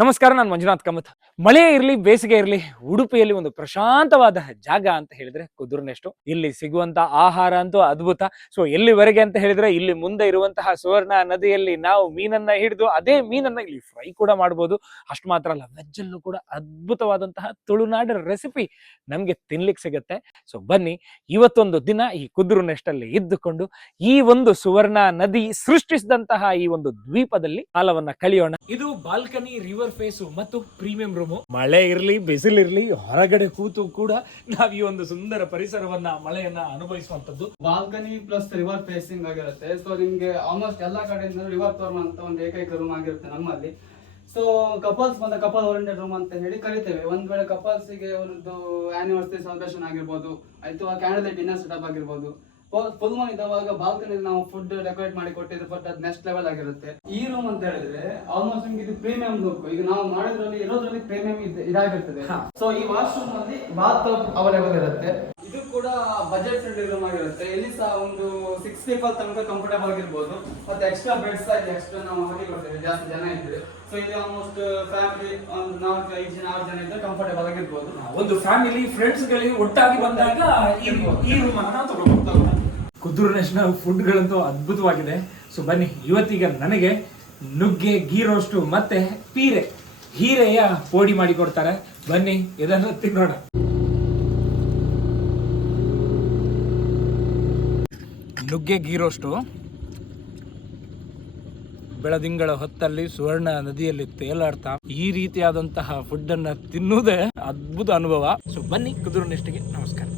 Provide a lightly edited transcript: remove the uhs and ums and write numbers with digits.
ನಮಸ್ಕಾರ, ನಾನು ಮಂಜುನಾಥ್ ಕಾಮತ್. ಮಳೆ ಇರಲಿ ಬೇಸಿಗೆ ಇರಲಿ, ಉಡುಪಿಯಲ್ಲಿ ಒಂದು ಪ್ರಶಾಂತವಾದ ಜಾಗ ಅಂತ ಹೇಳಿದ್ರೆ ಕುದುರ್ನೆಷ್ಟು. ಇಲ್ಲಿ ಸಿಗುವಂತ ಆಹಾರ ಅಂತೂ ಅದ್ಭುತ. ಸೊ ಎಲ್ಲಿವರೆಗೆ ಅಂತ ಹೇಳಿದ್ರೆ, ಇಲ್ಲಿ ಮುಂದೆ ಇರುವಂತಹ ಸುವರ್ಣ ನದಿಯಲ್ಲಿ ನಾವು ಮೀನನ್ನ ಹಿಡಿದು ಅದೇ ಮೀನನ್ನ ಇಲ್ಲಿ ಫ್ರೈ ಕೂಡ ಮಾಡಬಹುದು. ಅಷ್ಟು ಮಾತ್ರ ಅಲ್ಲ, ವೆಜ್ ಅಲ್ಲೂ ಕೂಡ ಅದ್ಭುತವಾದಂತಹ ತುಳುನಾಡ ರೆಸಿಪಿ ನಮ್ಗೆ ತಿನ್ಲಿಕ್ಕೆ ಸಿಗುತ್ತೆ. ಸೊ ಬನ್ನಿ, ಇವತ್ತೊಂದು ದಿನ ಈ ಕುದುರ್ನೆಷ್ಟಲ್ಲಿ ಇದ್ದುಕೊಂಡು ಈ ಒಂದು ಸುವರ್ಣ ನದಿ ಸೃಷ್ಟಿಸಿದಂತಹ ಈ ಒಂದು ದ್ವೀಪದಲ್ಲಿ ಕಾಲವನ್ನ ಕಳೆಯೋಣ. ಇದು ಬಾಲ್ಕನಿ, ರಿವರ್ ಫೇಸು ಮತ್ತು ಪ್ರೀಮಿಯಂ ರೂಮು. ಮಳೆ ಇರ್ಲಿ ಬಿಸಿಲಿರ್ಲಿ, ಹೊರಗಡೆ ಕೂತು ಕೂಡ ನಾವ್ ಈ ಒಂದು ಸುಂದರ ಪರಿಸರವನ್ನ, ಮಳೆಯನ್ನ ಅನುಭವಿಸುವಂತದ್ದು. ಬಾಲ್ಕನಿ ಪ್ಲಸ್ ರಿವರ್ ಫೇಸಿಂಗ್ ಆಗಿರುತ್ತೆ. ಸೊ ನಿಮ್ಗೆ ಆಲ್ಮೋಸ್ಟ್ ಎಲ್ಲಾ ಕಡೆಯಿಂದ ರಿವರ್ ತೋರುವಂತ ಒಂದು ಏಕೈಕ ರೂಮ್ ಆಗಿರುತ್ತೆ ನಮ್ಮಲ್ಲಿ. ಸೊ ಕಪಲ್ಸ್ ಬಂದ ಕಪಲ್ ಓರಿಯೆಂಟೆಡ್ ರೂಮ್ ಅಂತ ಹೇಳಿ ಕರಿತೇವೆ. ಒಂದ್ ವೇಳೆ ಕಪಲ್ಸ್ ಗೆ ಅವ್ರದ್ದು ಆನಿವರ್ಸರಿ ಸೆಲೆಬ್ರೇಷನ್ ಆಗಿರ್ಬೋದು, ಅಥವಾ ಕ್ಯಾಂಡಲ್ ಡಿನ್ನರ್ ಸೆಟಪ್ ಆಗಿರ್ಬೋದು, ಫುಲ್ ಮೂನ್ ಇದ್ದವಾಗ ಬಾಲ್ಕನಿ ನಾವು ಫುಡ್ ಡೆಕೋರೇಟ್ ಮಾಡಿ ಕೊಟ್ಟಿದ್ರೆ, ಬಟ್ ಅದು ನೆಕ್ಸ್ಟ್ ಲೆವೆಲ್ ಆಗಿರುತ್ತೆ. ಈ ರೂಮ್ ಅಂತ ಹೇಳಿದ್ರೆ ಆಲ್ಮೋಸ್ಟ್ ನಿಮ್ಗೆ ಇದು ಪ್ರೀಮಿಯಂ ಲುಕ್. ಈಗ ನಾವು ಮಾಡಿದ್ರಲ್ಲಿ ಇರೋದ್ರಲ್ಲಿ ಪ್ರೀಮಿಯಂ ಇದಾಗಿರ್ತದೆ. ಸೊ ಈ ವಾಶ್ರೂಮ್ ಅಲ್ಲಿ ಬಾತ್ ಟಬ್ ಅವೈಲೇಬಲ್ ಇರುತ್ತೆ. ಇದು ಕೂಡ ಬಜೆಟ್ ಫ್ರೆಂಡ್ಲಿ ರೂಮ್ ಆಗಿರುತ್ತೆ. ಇಲ್ಲಿ ಸಹ ಒಂದು 6 people ತನಕ ಕಂಫರ್ಟಬಲ್ ಆಗಿರ್ಬೋದು. ಮತ್ತೆ ಎಕ್ಸ್ಟ್ರಾ ಬೆಡ್ಸ್ ಆಗಿ ಎಕ್ಸ್ಟ್ರಾ ನಾವು ಹಾಕಿ ಕೊಡ್ತೇವೆ ಜಾಸ್ತಿ ಜನ ಇದ್ರೆ. ಸೊ ಇಲ್ಲಿ ಆಲ್ಮೋಸ್ಟ್ ಫ್ಯಾಮಿಲಿ ಒಂದು 4-5 ಜನ 6 ಜನ ಇದ್ರೆ ಕಂಫರ್ಟಬಲ್ ಆಗಿರ್ಬೋದು. ಒಂದು ಫ್ಯಾಮಿಲಿ ಫ್ರೆಂಡ್ಸ್ ಗಳಿಗೆ ಒಟ್ಟಾಗಿ ಬಂದಾಗ ಈ ರೂಮ್ ಅನ್ನ ನಾವು ತಗೊಳ್ಬಹುದು. ಕುದುರ್ನೆಸ್ಟ್ನ ಫುಡ್ ಗಳಂತೂ ಅದ್ಭುತವಾಗಿದೆ. ಸೊ ಬನ್ನಿ, ಇವತ್ತೀಗ ನನಗೆ ನುಗ್ಗೆ, ಗೀ ರೋಸ್ಟು ಮತ್ತೆ ಹೀರೆಯ ಪೋಡಿ ಮಾಡಿ ಕೊಡ್ತಾರೆ. ಬನ್ನಿ ಇದನ್ನು ತಿನ್ನೋಣ. ನುಗ್ಗೆ ಗೀ ರೋಸ್ಟು ಬೆಳದಿಂಗಳ ಹೊತ್ತಲ್ಲಿ ಸುವರ್ಣ ನದಿಯಲ್ಲಿ ತೇಲಾಡ್ತಾ ಈ ರೀತಿಯಾದಂತಹ ಫುಡ್ ಅನ್ನ ತಿನ್ನುವುದೇ ಅದ್ಭುತ ಅನುಭವ. ಸೊ ಬನ್ನಿ, ಕುದುರ್ನೆಸ್ಟ್ಗೆ ನಮಸ್ಕಾರ.